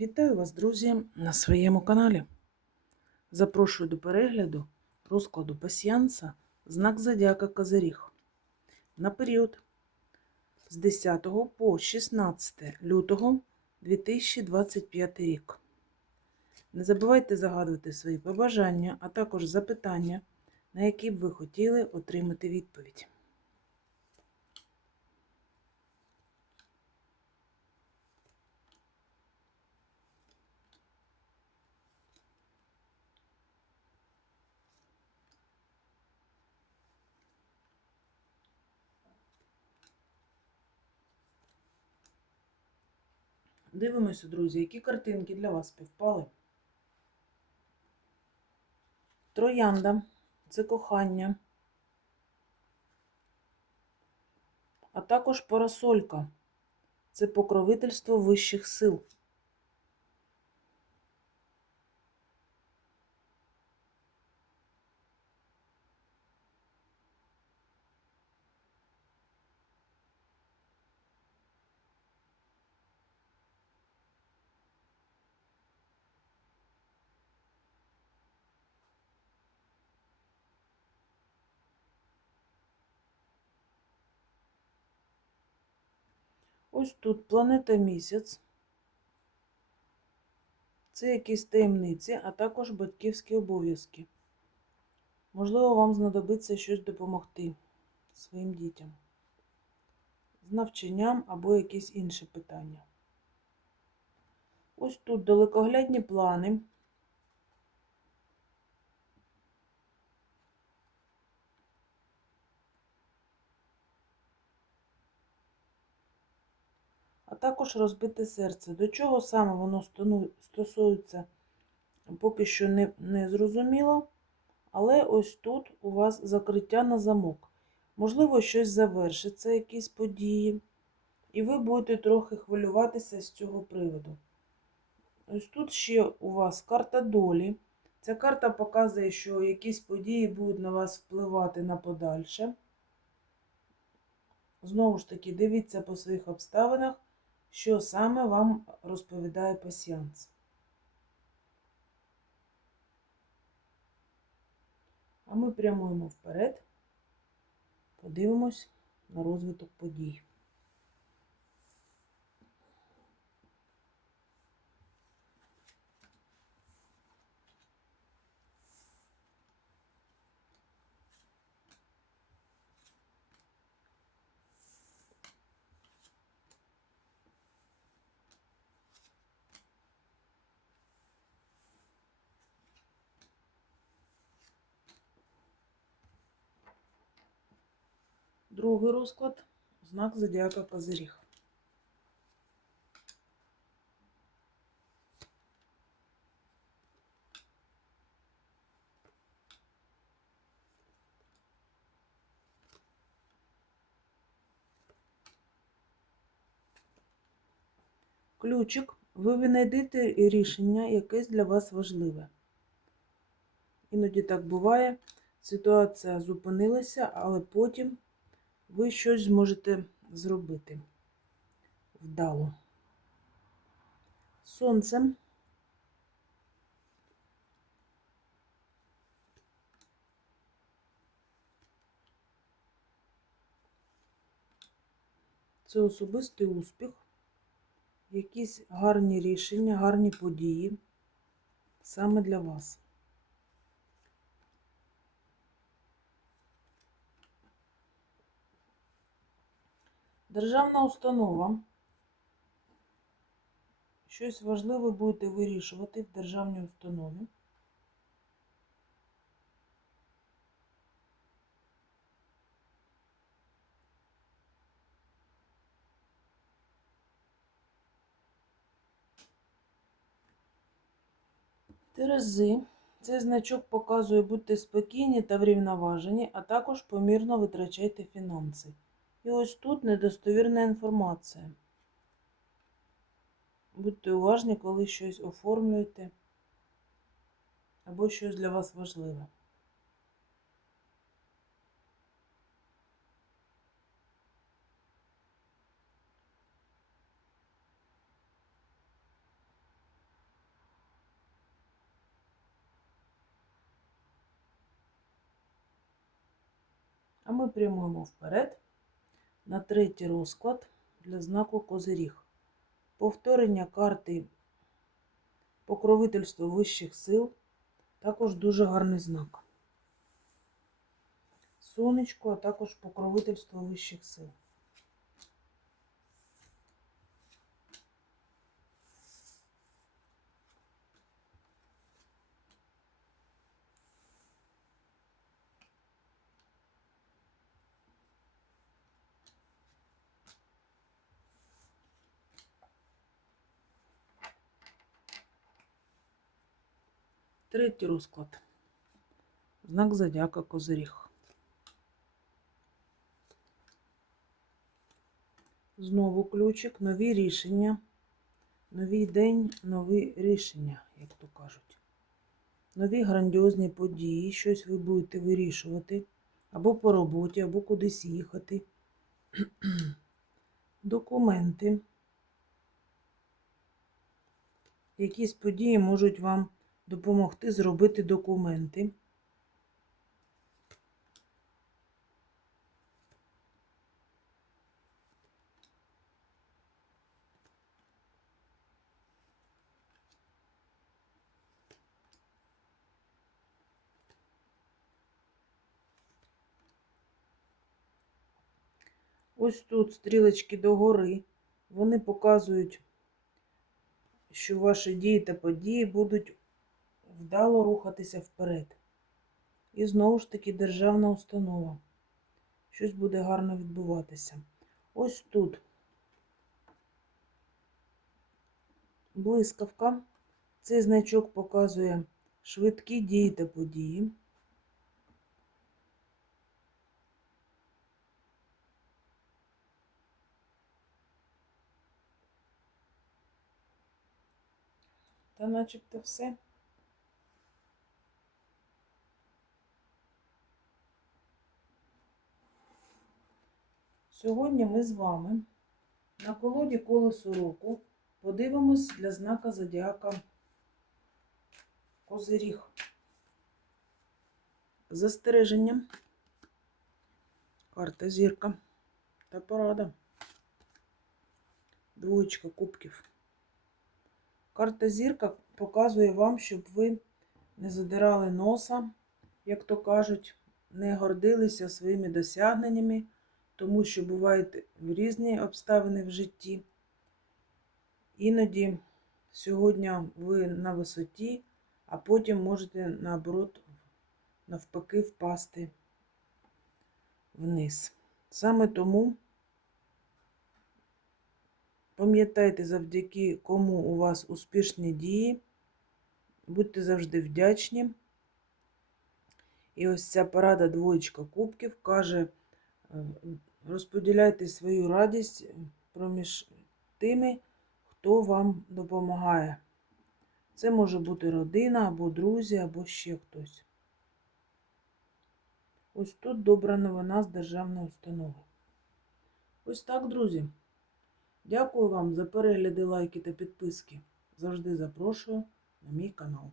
Вітаю вас, друзі, на своєму каналі. Запрошую до перегляду розкладу пасіянса знак Зодіака Козиріг на період з 10 по 16 лютого 2025 рік. Не забувайте загадувати свої побажання, а також запитання, на які б ви хотіли отримати відповідь. Дивимося, друзі, які картинки для вас співпали. Троянда це кохання, а також парасолька це покровительство вищих сил. Ось тут планета місяць. Це якісь таємниці, а також батьківські обов'язки. Можливо, вам знадобиться щось допомогти своїм дітям з навчанням або якісь інші питання. Ось тут далекоглядні плани. А також розбите серце. До чого саме воно стосується, поки що не, не зрозуміло. Але ось тут у вас закриття на замок. Можливо, щось завершиться, якісь події, і ви будете трохи хвилюватися з цього приводу. Ось тут ще у вас карта долі. Ця карта показує, що якісь події будуть на вас впливати на подальше. Знову ж таки, дивіться по своїх обставинах, що саме вам розповідає пасіанс. А ми прямуємо вперед, подивимось на розвиток подій. Другий розклад знак Зодіака Козиріг. Ключик, ви винайдете рішення якесь для вас важливе. Іноді так буває. Ситуація зупинилася, але потім ви щось зможете зробити вдало. Сонце. Це особистий успіх, якісь гарні рішення, гарні події саме для вас. Державна установа. Щось важливе будете вирішувати в державній установі. Терези. Цей значок показує, будьте спокійні та врівноважені, а також помірно витрачайте фінанси. І ось тут недостовірна інформація. Будьте уважні, коли щось оформлюєте або щось для вас важливе. А ми прямуємо вперед на третій розклад для знаку Козиріг. Повторення карти покровительства вищих сил також дуже гарний знак. Сонечко, а також покровительство вищих сил. Третій розклад. Знак зодіака Козиріг. Знову ключик, нові рішення. Новий день, нові рішення, як то кажуть. Нові грандіозні події, щось ви будете вирішувати. Або по роботі, або кудись їхати. Документи. Якісь події можуть вам допомогти зробити документи. Ось тут стрілочки догори. Вони показують, що ваші дії та події будуть вдало рухатися вперед. І знову ж таки державна установа. Щось буде гарно відбуватися. Ось тут блискавка. Цей значок показує швидкі дії та події. Та начебто все. Сьогодні ми з вами на колоді колесо року подивимось для знака зодіака Козиріг. Застереження, карта зірка та порада. Двоєчка кубків. Карта зірка показує вам, щоб ви не задирали носа, як то кажуть, не гордилися своїми досягненнями, тому що бувають різні обставини в житті. Іноді сьогодні ви на висоті, а потім можете, наоборот, навпаки, впасти вниз. Саме тому пам'ятайте, завдяки кому у вас успішні дії, будьте завжди вдячні. І ось ця порада двоєчка кубків каже, е, розподіляйте свою радість проміж тими, хто вам допомагає. Це може бути родина, або друзі, або ще хтось. Ось тут добра новина з державної установи. Ось так, друзі. Дякую вам за перегляди, лайки та підписки. Завжди запрошую на мій канал.